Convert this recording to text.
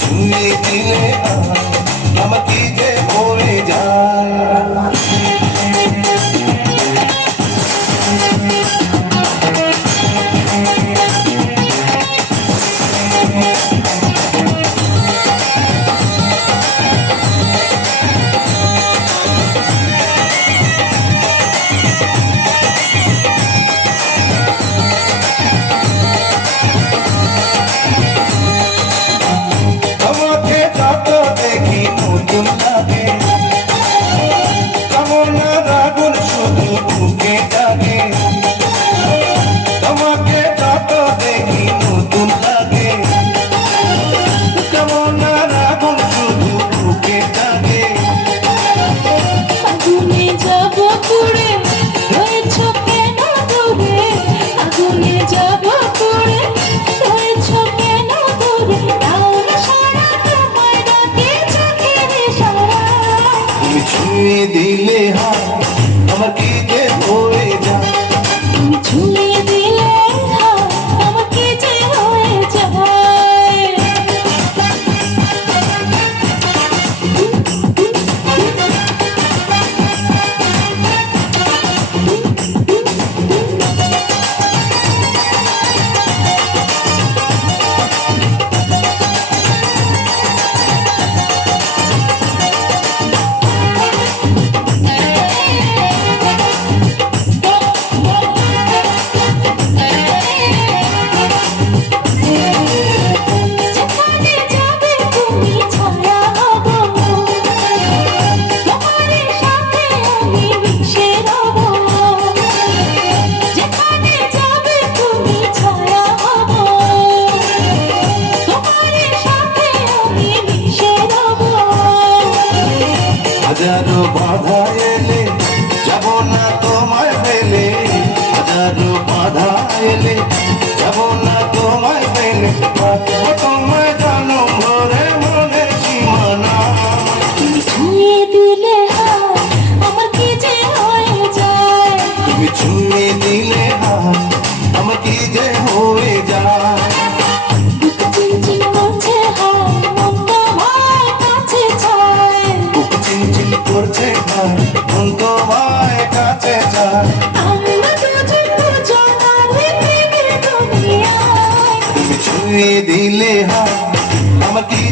ছুঁয়ে দিলে আমার কি যে হয়ে যায়। ছুঁয়ে দিলে আমার কি যে হয়ে যায়। ছুঁয়ে দিলে আমার কি যে হয়ে যায়। হাজারো বাধা এলে যাব না তোমায় ফেলে, হাজারো বাধা এলে যাব না তোমায় ফেলে, তোমায় জানো ভরে মনে সীমানা। তুমি ছুঁয়ে দিলে আমার কি যে হয়ে যায়। তুমি ছুঁয়ে দিলে আমার কি যে হয়ে যায়। বুক চিনচিন করছে মন তোমার কাছে চায়। বুক চিনচিন করছে মন তোমার কাছে চায়। আমরা দুজন দুজনারে প্রেমের দুনিয়ায়। তুমি ছুঁয়ে দিলে আমার কি